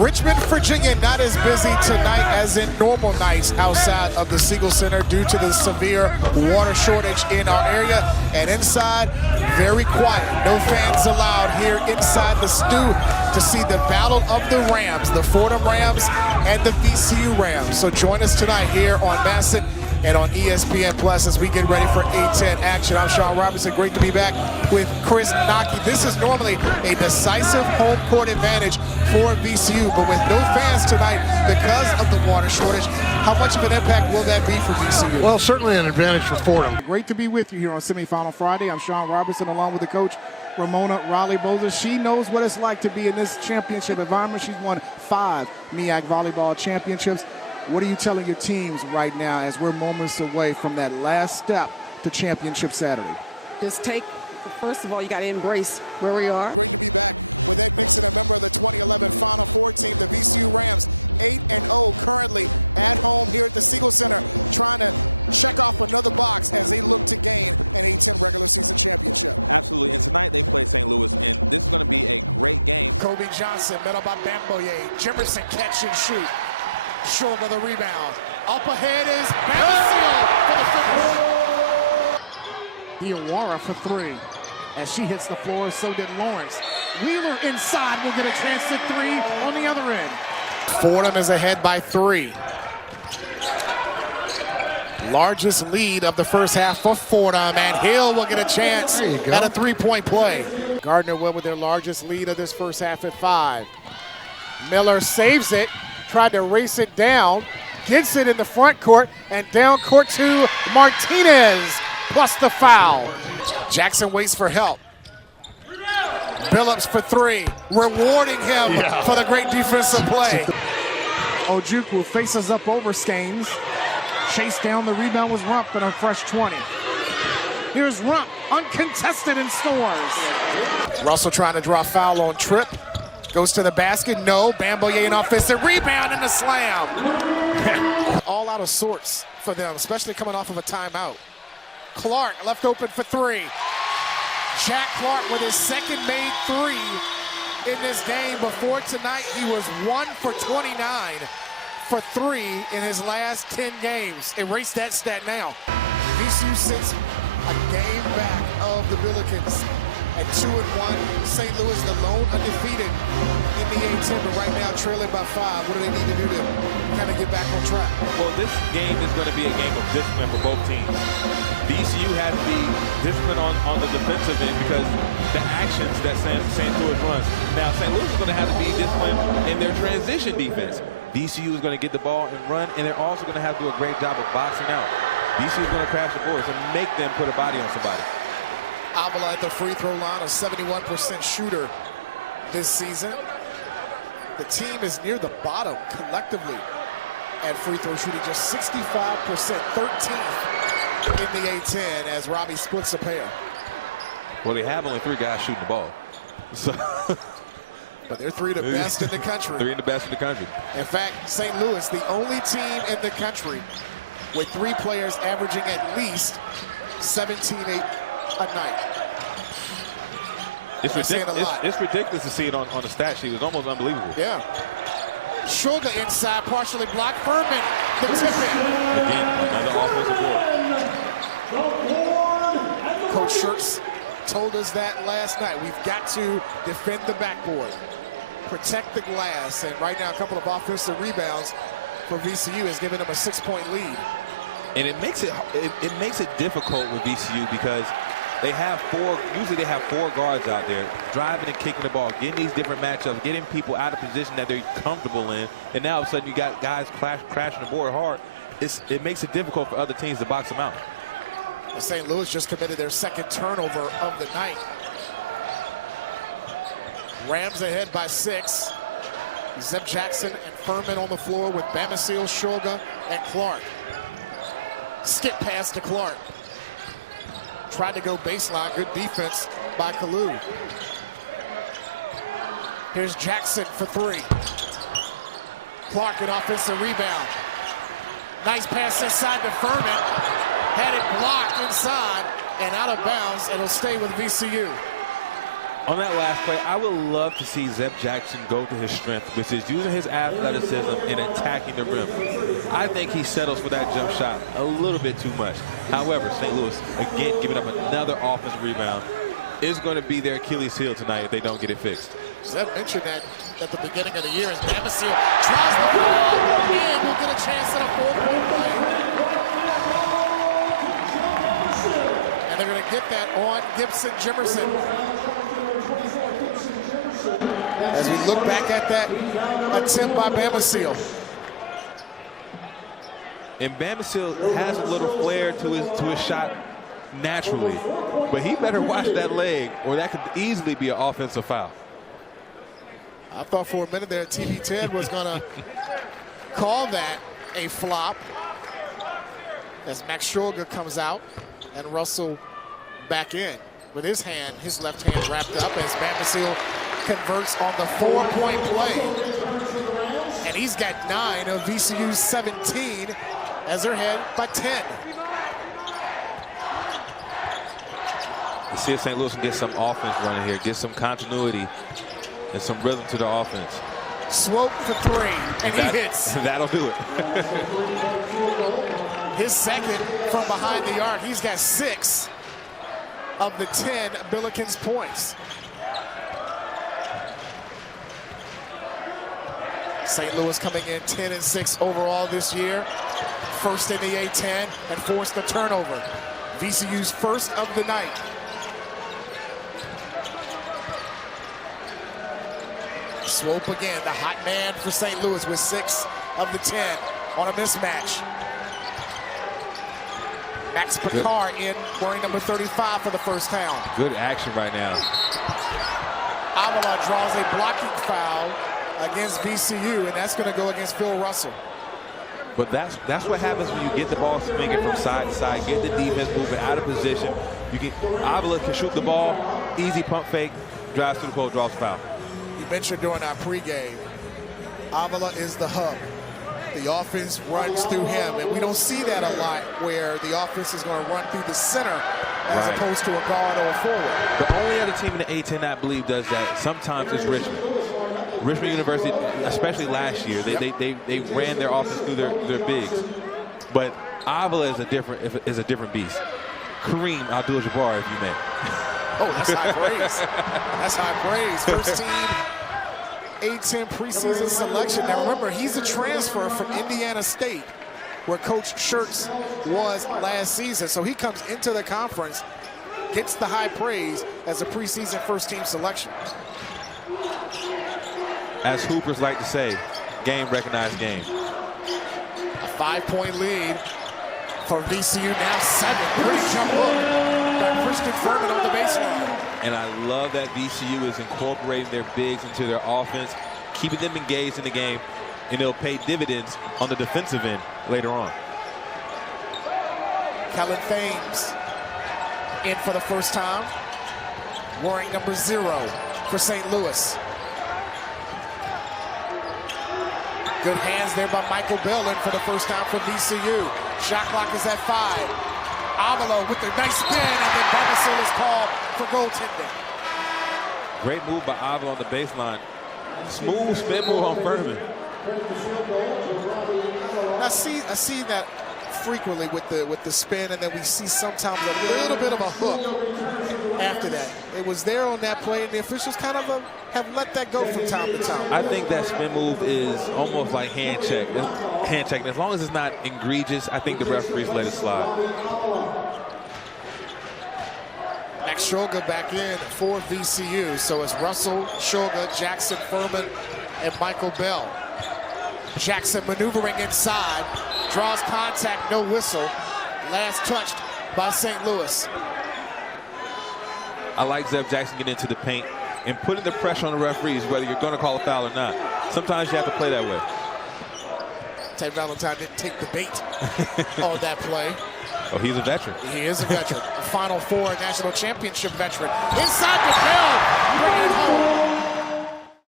Richmond, Virginia, not as busy tonight as in normal nights outside of the Siegel Center due to the severe water shortage in our area. And inside, very quiet. No fans allowed here inside the stew to see the battle of the Rams, the Fordham Rams and the VCU Rams. So join us tonight here on Bassett and on ESPN Plus as we get ready for A10 action. I'm Sean Robertson. Great to be back with Chris Nockey. This is normally a decisive home court advantage for VCU, but with no fans tonight because of the water shortage, how much of an impact will that be for VCU? Well, certainly an advantage for Fordham. Great to be with you here on Semifinal Friday. I'm Sean Robertson along with the coach, Ramona Raleigh-Bozer. She knows what it's like to be in this championship environment. She's won 5 MEAC volleyball championships. What are you telling your teams right now as we're moments away from that last step to championship Saturday? Just first of all, you got to embrace where we are. Great to be back with Ed Mixon, a member of the 2011 Final Four team, the VCU Rams, 8-0 currently at home here at the Siegel Center, trying to check off another box as they look to gain an A10 regular season championship. Absolutely, and tonight they play St. Louis, and this is going to be a great game. Kobe Johnston, met up by Bamboye. Jefferson catch and shoot. Short of the rebound. Up ahead is Diawara for 3. As she hits the floor, so did Lawrence. Wheeler inside will get a chance at 3 on the other end. Fordham is ahead by 3. Largest lead of the first half for Fordham, and Hill will get a chance at a 3-point play. Gardner-Webb with their largest lead of this first half at 5. Miller saves it, tried to race it down, gets it in the front court, and down court to Martinez, plus the foul. Jackson waits for help. Billups for 3, rewarding him for the great defensive play. Ojukwu faces up over Skanes. Chased down, the rebound was Rump and a fresh 20. Here's Rump, uncontested and scores. Russell trying to draw foul on Tripp. Goes to the basket, no. Bamboye an offensive rebound and a slam. All out of sorts for them, especially coming off of a timeout. Clark left open for 3. Jack Clark with his second made 3 in this game. Before tonight, he was 1 for 29 for 3 in his last 10 games. Erase that stat now. He's a game back of the Billikens at 2-1. St. Louis alone undefeated in the A10, but right now trailing by 5. What are they going to do to kind of get back on track? Well, this game is going to be a game of discipline for both teams. VCU has the discipline on the defensive end because the actions that St. Louis runs. Now, St. Louis is going to have to be disciplined in their transition defense. VCU is going to get the ball and run, and they're also going to have to do a great job of boxing out. VCU is going to crash the boards and make them put a body on somebody. Avila at the free throw line, a 71% shooter this season. The team is near the bottom collectively at free throw shooting, just 65%, 13 in the A10 as Robbie splits the pair. Well, they have only 3 guys shooting the ball. But they're 3 of the best in the country. 3 of the best in the country. In fact, St. Louis, the only team in the country with 3 players averaging at least 17-8 a night. It's ridiculous to see it on the stat sheet. It was almost unbelievable. Yeah. Spilgan inside, partially blocked. Furman. Again, another offensive board. Coach First told us that last night. We've got to defend the backboard, protect the glass, and right now a couple of offensive rebounds from VCU has given them a 6-point lead. And it makes it difficult with VCU because usually they have 4 guards out there driving and kicking the ball, getting these different matchups, getting people out of position that they're comfortable in. And now all of a sudden you got guys crashing the board hard. It makes it difficult for other teams to box them out. St. Louis just committed their second turnover of the night. Rams ahead by 6. Zeb Jackson and Furman on the floor with Bamisteel, Stroga, and Clark. Skip pass to Clark. Trying to go baseline. Good defense by Kalu. There's Jackson for 3. Clark an offensive rebound. Nice pass inside to Furman. Had it blocked inside and out of bounds. It'll stay with VCU. On that last play, I would love to see Zeb Jackson go to his strength, which is using his athleticism and attacking the rim. I think he settles for that jump shot a little bit too much. However, St. Louis, again, giving up another offensive rebound, is going to be their Achilles heel tonight if they don't get it fixed. So that mentioned that at the beginning of the year. Jamison tries to do it over again. He goes past that 4-point. And they're going to get that on Gibson Jimerson. As we look back at that attempt by Bamasiel. And Bamasiel has a little flair to his shot naturally, but he better watch that leg or that could easily be an offensive foul. I thought for a minute there TV Ted was going to call that a flop as Max Schroeder comes out and Russell back in with his left hand wrapped up as Bamasiel converts on the 4-point play. And he's got 9 of VCU's 17 as they're ahead by 10. You see if St. Louis can get some offense running here, get some continuity and some rhythm to the offense. Swope for 3, and he hits. That'll do it. His second from behind the arc. He's got 6 of the 10 Billikens points. St. Louis coming in 10-6 overall this year. First in the A-10 and forced the turnover. VCU's first of the night. Swope again, the hot man for St. Louis with 6 of the 10 on a mismatch. Max Picard in wearing number 35 for the first down. Good action right now. Avila draws a blocking foul against VCU, and that's going to go against Phil Russell. But that's what happens when you get the ball swinging from side to side, get the defense moving out of position. Avila can shoot the ball, easy pump fake, drives to the pole, draws a foul. You mentioned during our pregame, Avila is the hub. The offense runs through him, and we don't see that a lot where the offense is going to run through the center as opposed to a guard or a forward. The only other team in the A-10 I believe does that sometimes is Richmond. Richmond University, especially last year, they ran their offense through their bigs. But Avila is a different beast. Kareem Abdul-Jabbar, if you may. Oh, that's high praise. That's high praise. First team A-10 preseason selection. Now remember, he's a transfer from Indiana State, where Coach Schertz was last season. So he comes into the conference, gets the high praise as a preseason first team selection. As Hoopers like to say, game recognized game. A 5-point lead for VCU, now 7. Pretty jump hook by Christian Furman on the baseline. And I love that VCU is incorporating their bigs into their offense, keeping them engaged in the game, and it'll pay dividends on the defensive end later on. Kellen Thames in for the first time, wearing number 0 for St. Louis. Good hands there by Michael Bell in for the first time for VCU. Shot clock is at 5. Avila with the nice spin, and then Bamasiel is called for goaltending. Great move by Avila on the baseline. Smooth spin move on Furman. I see that frequently with the spin, and then we see sometimes a little bit of a hook after that. It was there on that play, and the officials kind of have let that go from time to time. I think that spin move is almost like hand check. As long as it's not egregious, I think the referees let it slide. Max Schroeder back in for VCU. So it's Russell, Schroeder, Jackson, Furman, and Michael Bell. Jackson maneuvering inside, draws contact, no whistle. Last touched by St. Louis. I like Zeb Jackson getting into the paint and putting the pressure on the referees, whether you're going to call a foul or not. Sometimes you have to play that way. Ted Valentine didn't take the bait on that play. Oh, he's a veteran. He is a veteran. A Final Four national championship veteran. Inside the Bell, bringing it home.